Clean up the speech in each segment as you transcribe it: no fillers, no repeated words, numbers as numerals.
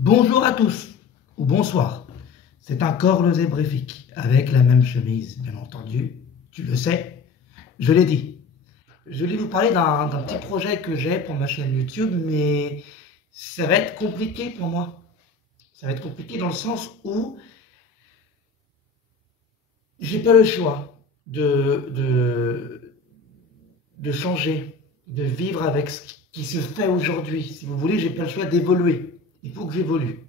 Bonjour à tous, ou bonsoir. C'est encore le Zébrifique, avec la même chemise, bien entendu. Tu le sais, je l'ai dit. Je vais vous parler d'un petit projet que j'ai pour ma chaîne YouTube, mais ça va être compliqué pour moi. Ça va être compliqué dans le sens où j'ai pas le choix de changer, de vivre avec ce qui se fait aujourd'hui. Si vous voulez, j'ai pas le choix d'évoluer. Il faut que j'évolue.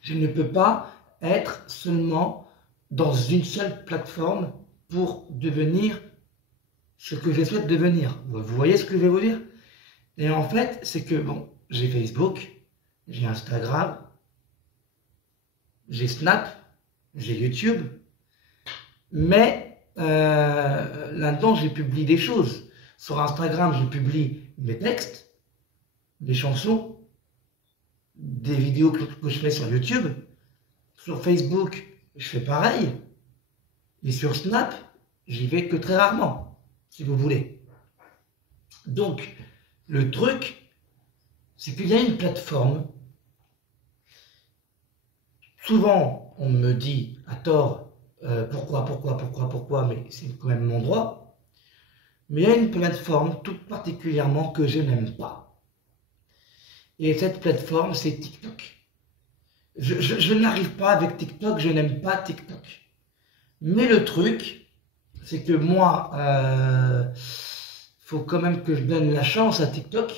Je ne peux pas être seulement dans une seule plateforme pour devenir ce que je souhaite devenir. Vous voyez ce que je vais vous dire? Et en fait, c'est que, bon, j'ai Facebook, j'ai Instagram, j'ai Snap, j'ai YouTube, mais là-dedans, j'ai publié des choses. Sur Instagram, je publie mes textes, des chansons, des vidéos que je fais sur YouTube. Sur Facebook, je fais pareil. Et sur Snap, j'y vais que très rarement, si vous voulez. Donc, le truc, c'est qu'il y a une plateforme. Souvent, on me dit à tort, pourquoi, mais c'est quand même mon droit. Mais il y a une plateforme tout particulièrement que je n'aime pas. Et cette plateforme, c'est TikTok. Je n'arrive pas avec TikTok, je n'aime pas TikTok. Mais le truc, c'est que moi, faut quand même que je donne la chance à TikTok.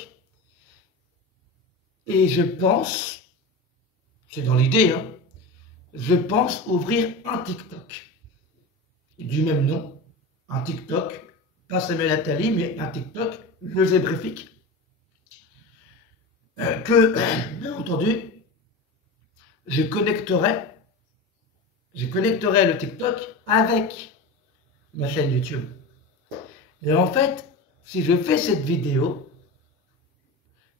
Et je pense, c'est dans l'idée, hein, je pense ouvrir un TikTok. Du même nom, un TikTok, pas Samuel Attali, mais un TikTok, le Zébrifique. Que, bien entendu, je connecterai le TikTok avec ma chaîne YouTube. Et en fait, si je fais cette vidéo,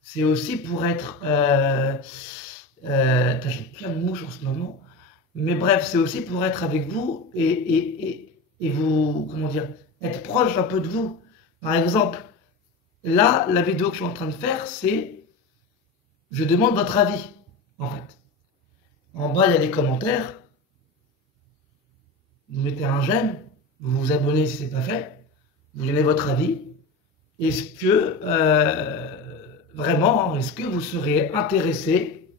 c'est aussi pour être... j'ai plein de mouches en ce moment. Mais bref, c'est aussi pour être avec vous et vous, comment dire, être proche un peu de vous. Par exemple, là, la vidéo que je suis en train de faire, c'est... Je demande votre avis, en fait. En bas, il y a les commentaires. Vous mettez un j'aime, vous vous abonnez si ce n'est pas fait, vous donnez votre avis. Est-ce que, vraiment, est-ce que vous serez intéressé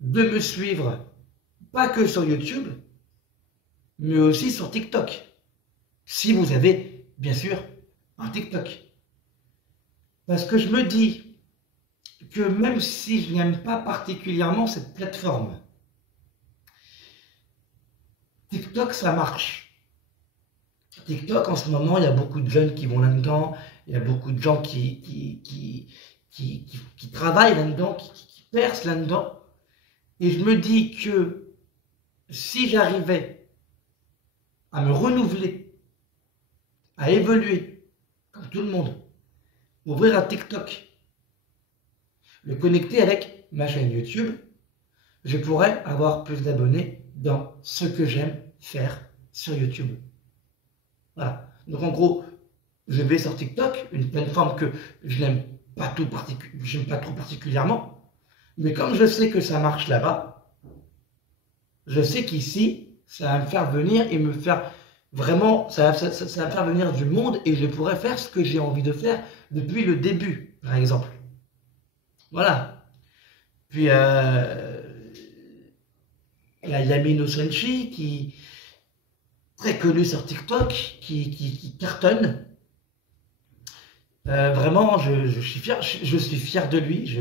de me suivre, pas que sur YouTube, mais aussi sur TikTok, si vous avez, bien sûr, un TikTok. Parce que je me dis que même si je n'aime pas particulièrement cette plateforme, TikTok, ça marche. TikTok, en ce moment, il y a beaucoup de jeunes qui vont là-dedans, il y a beaucoup de gens qui travaillent là-dedans, qui percent là-dedans. Et je me dis que si j'arrivais à me renouveler, à évoluer, comme tout le monde, ouvrir un TikTok, le connecter avec ma chaîne YouTube, je pourrais avoir plus d'abonnés dans ce que j'aime faire sur YouTube. Voilà. Donc en gros, je vais sur TikTok, une plateforme que je n'aime pas trop particulièrement, mais comme je sais que ça marche là-bas, je sais qu'ici, ça va me faire venir et me faire vraiment, ça va me faire venir du monde et je pourrais faire ce que j'ai envie de faire depuis le début, par exemple. Voilà. Puis, il y a Yamino Senshi qui très connu sur TikTok, qui cartonne. Vraiment, je suis fier de lui.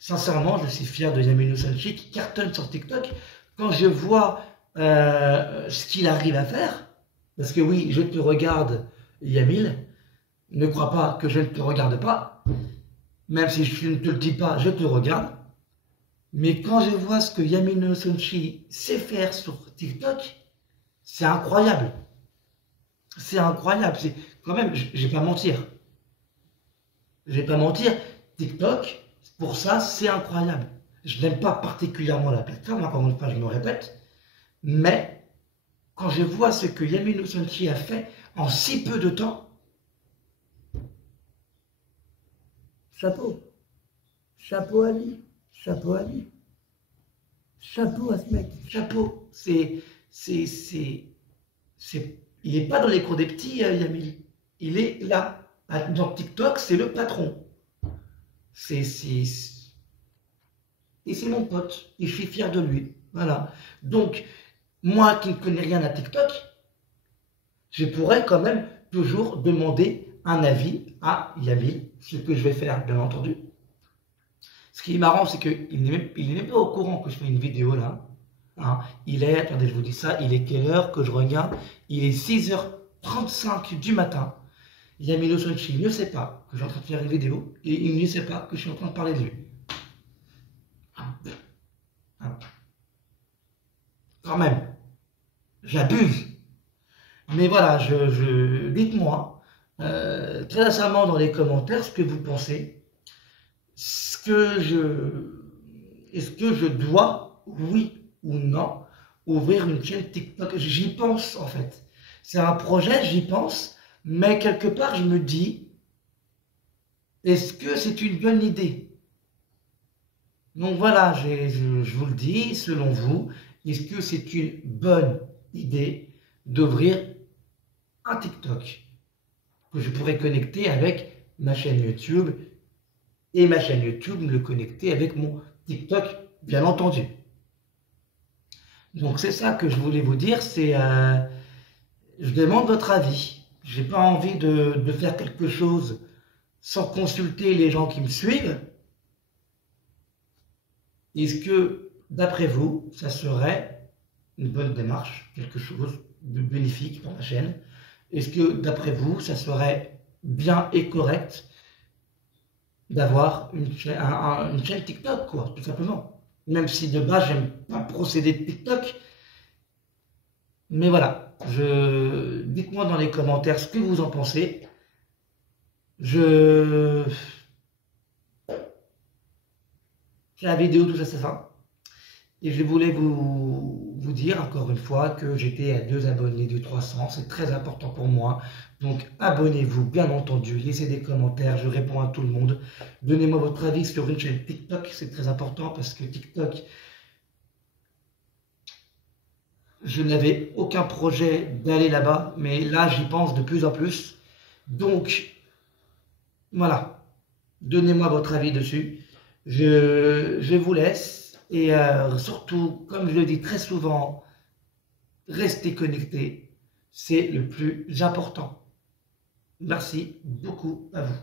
Sincèrement, je suis fier de Yamino Senshi qui cartonne sur TikTok. Quand je vois ce qu'il arrive à faire, parce que oui, je te regarde, Yamil, ne crois pas que je ne te regarde pas, même si je ne te le dis pas, je te regarde. Mais quand je vois ce que Yamino Senshi sait faire sur TikTok, c'est incroyable. C'est incroyable. C'est quand même, je vais pas mentir. Je vais pas mentir. TikTok, pour ça, c'est incroyable. Je n'aime pas particulièrement la plateforme, encore une fois, je me répète. Mais quand je vois ce que Yamino Senshi a fait en si peu de temps, chapeau. Chapeau à lui. Chapeau à lui. Chapeau à ce mec. Chapeau. Il n'est pas dans les cours des petits, Yamil. Il est là. Dans TikTok, c'est le patron. Et c'est mon pote. Et je suis fier de lui. Voilà. Donc, moi qui ne connais rien à TikTok, je pourrais quand même toujours demander un avis à Yamil, ce que je vais faire, bien entendu. Ce qui est marrant, c'est qu'il n'est même pas au courant que je fais une vidéo là. Hein. Attendez, je vous dis ça, il est quelle heure que je regarde? Il est 6h35 du matin. Yamil Osonchi ne sait pas que je suis en train de faire une vidéo et il ne sait pas que je suis en train de parler de lui. Quand même, j'abuse. Mais voilà, dites-moi très récemment dans les commentaires ce que vous pensez. Est-ce que je dois, oui ou non, ouvrir une chaîne TikTok? J'y pense en fait. C'est un projet, j'y pense, mais quelque part je me dis, est-ce que c'est une bonne idée? Donc voilà, je vous le dis, selon vous, est-ce que c'est une bonne idée d'ouvrir un TikTok que je pourrais connecter avec ma chaîne YouTube et ma chaîne YouTube me le connecter avec mon TikTok, bien entendu. Donc c'est ça que je voulais vous dire, je demande votre avis. J'ai pas envie de faire quelque chose sans consulter les gens qui me suivent. Est-ce que, d'après vous, ça serait une bonne démarche, quelque chose de bénéfique pour ma chaîne? Est-ce que, d'après vous, ça serait bien et correct d'avoir une chaîne TikTok, quoi, tout simplement? Même si de base, j'aime pas le procédé de TikTok. Mais voilà, dites-moi dans les commentaires ce que vous en pensez. La vidéo, tout ça, c'est ça. Et je voulais vous dire encore une fois que j'étais à 2 abonnés de 300. C'est très important pour moi. Donc abonnez-vous, bien entendu. Laissez des commentaires, je réponds à tout le monde. Donnez-moi votre avis sur une chaîne TikTok. C'est très important parce que TikTok, je n'avais aucun projet d'aller là-bas. Mais là, j'y pense de plus en plus. Donc, voilà. Donnez-moi votre avis dessus. Je vous laisse. Et surtout, comme je le dis très souvent, restez connectés, c'est le plus important. Merci beaucoup à vous.